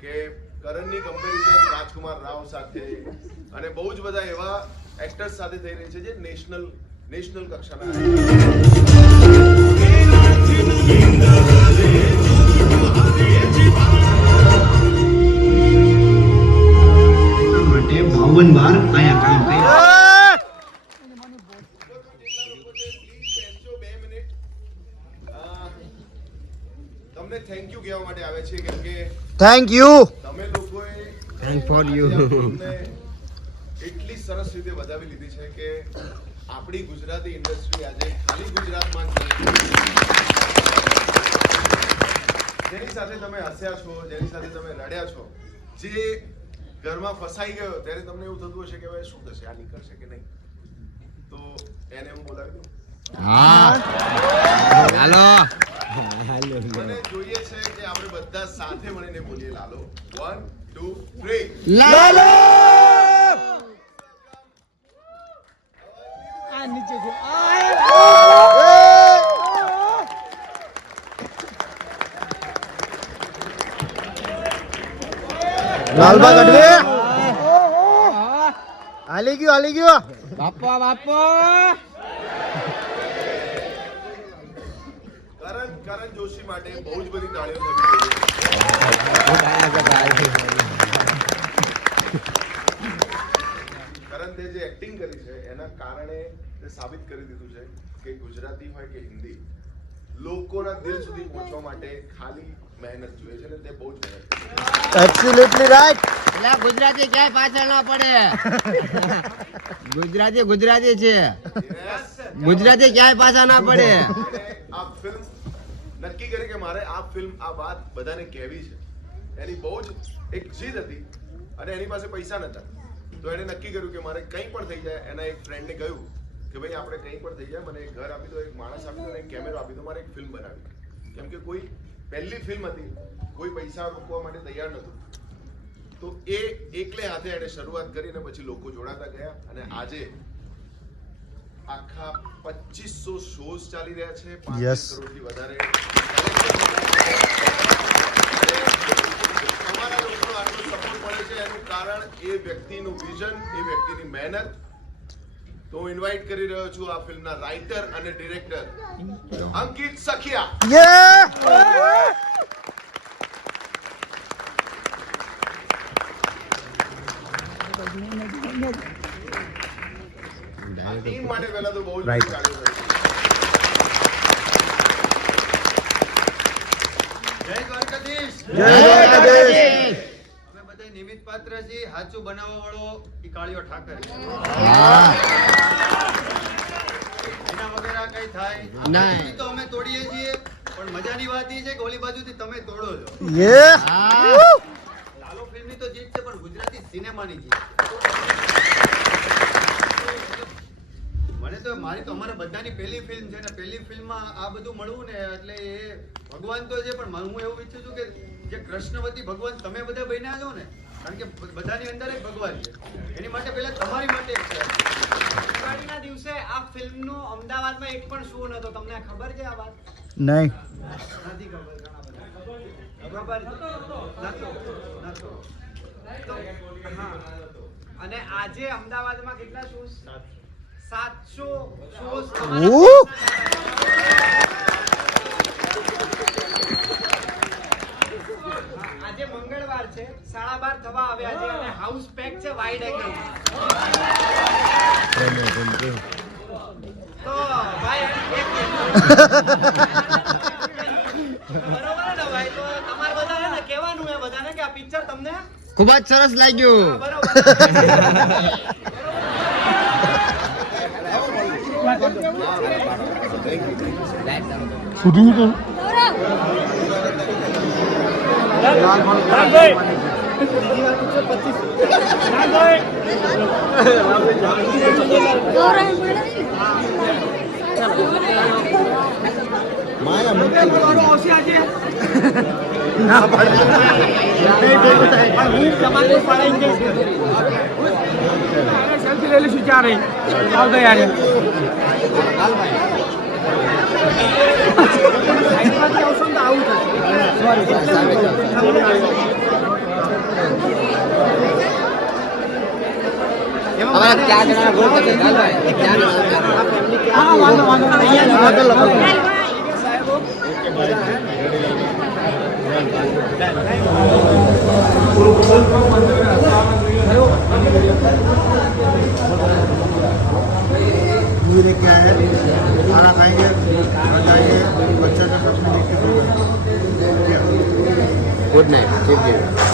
કે કરણની કમ્પેરિઝન રાજકુમાર રાવ સાથે અને બહુ જ બધા એવા એક્ટર્સ સાથે થઈ રહી છે જે નેશનલ કક્ષાના માટે 52 વાર આયા કામ કર્યા. તમને થેન્ક યુ કહેવા માટે આવે છે કેમ કે થેન્ક યુ તમે લોકોએ થેન્ક ફોર યુ એટલી સરસ રીતે વધાવી લીધી છે કે આપણી ગુજરાતી ઇન્ડસ્ટ્રી આજે ખાલી ગુજરાતમાં જ નહીં, જેની સાથે તમે હસ્યા છો, જેની સાથે તમે લડ્યા છો, જે ઘરમાં ફસાઈ ગયો ત્યારે તમને એવું થતું હશે કે ભાઈ શું થશે, આ નીકળશે કે નહીં, તો એને હું બોલાવી દઉં. મને જોઈએ છે કે આપણે બધા સાથે મળીને બોલીએ લાલો. 1 2 3 લાલો આ નીચે છે લાલબા ગઢવી હાલી ગયો બાપા કરણ જોશી માટે બહુ જ બધી તાળીઓ થવી જોઈએ. કરણે જે એક્ટિંગ કરી છે એના કારણે તે સાબિત કરી દીધું છે કે ગુજરાતી હોય કે હિન્દી, લોકોના દિલ સુધી પહોંચવા માટે ખાલી મહેનત જોઈએ છે ને તે બહુ જ મહેનત. Absolutely right. એટલે ગુજરાતી ક્યાંય પાછળ ના પડે. ગુજરાતી છે. ગુજરાતી ક્યાંય પાછા ના પડે. આ ફિલ્મ નક્કી કરી કે મારે આ ફિલ્મ આ વાત બધાને કહેવી છે. એની બહુ જ એક જીદ હતી અને એની પાસે પૈસા નતા, તો એને નક્કી કર્યું કે મારે કંઈ પણ થઈ જાય. એના એક ફ્રેન્ડને કહ્યું કે ભાઈ આપણે કંઈ પણ થઈ જાય, મને એક ઘર આપી દો, એક માણસ આપી દો, એક કેમેરો આપી દો, મારે એક ફિલ્મ બનાવી. કેમ કે કોઈ પહેલી ફિલ્મ હતી, કોઈ પૈસા રોકવા માટે તૈયાર નહોતું, તો એ એકલે હાથે એને શરૂઆત કરીને પછી લોકો જોડાતા ગયા અને આજે આખા 2500 શોઝ ચાલી રહ્યા છે, 5 કરોડથી વધારે. તમારા લોકોનો આટલો સપોર્ટ મળે છે એનું કારણ એ વ્યક્તિનું વિઝન, એ વ્યક્તિની મહેનત. તો હું ઇન્વાઇટ કરી રહ્યો છું આ ફિલ્મના રાઇટર અને ડિરેક્ટર અંકિત સખિયા. ટીમ માટે પહેલા તો બહુ જ Right. તાળીઓ થઈ. જય દ્વારકાધીશ. જય દ્વારકાધીશ. અમે બધા નિમિત્ત પાત્ર છીએ. હાચું બનાવવા વાળો ઈ કાળિયો ઠાકર છે. એના વગર આ કઈ થાય નહીં. તો અમે તોડીએ છીએ, પણ મજાની વાત એ છે કે ઓલી બાજુથી તમે તોડો છો. લાલો ફિલ્મની તો જીત છે, પણ ગુજરાતી સિનેમાની જીત મને તો મારી તો અમારા બધાની પહેલી ફિલ્મ છે ને પહેલી ફિલ્મમાં આ બધું મળવું ને એટલે એ ભગવાન તો છે, પણ હું એવું ઈચ્છું છું કે જે કૃષ્ણવતી ભગવાન તમે બધા બન્યા છો ને, કારણ કે બધાની અંદર એક ભગવાન છે, એની માટે પહેલા તમારી માટે એક છે. દિવાળીના દિવસે આ ફિલ્મનો અમદાવાદમાં એક પણ શો નતો. તમને ખબર છે આ વાત? નહીં નથી ખબર. ઘણા બધા ખબર નતો. હા. અને આજે અમદાવાદમાં કેટલા શોઝ? 700 શોઝ. આજે મંગળવાર છે, 12:30 થવા આવ્યા છે અને હાઉસ પેક છે વાઇડ એંગલ. તો ભાઈ એક બરોબર ને ભાઈ, તો તમારે બધાને ને કહેવાનું હે બધાને કે આ પિક્ચર તમને ખૂબ જ સરસ લાગ્યું. બરોબર 4 જણા બોલ તો ચાલો ये क्या है खाना खाएंगे बताएंगे बच्चा का ગુડ નાઇટ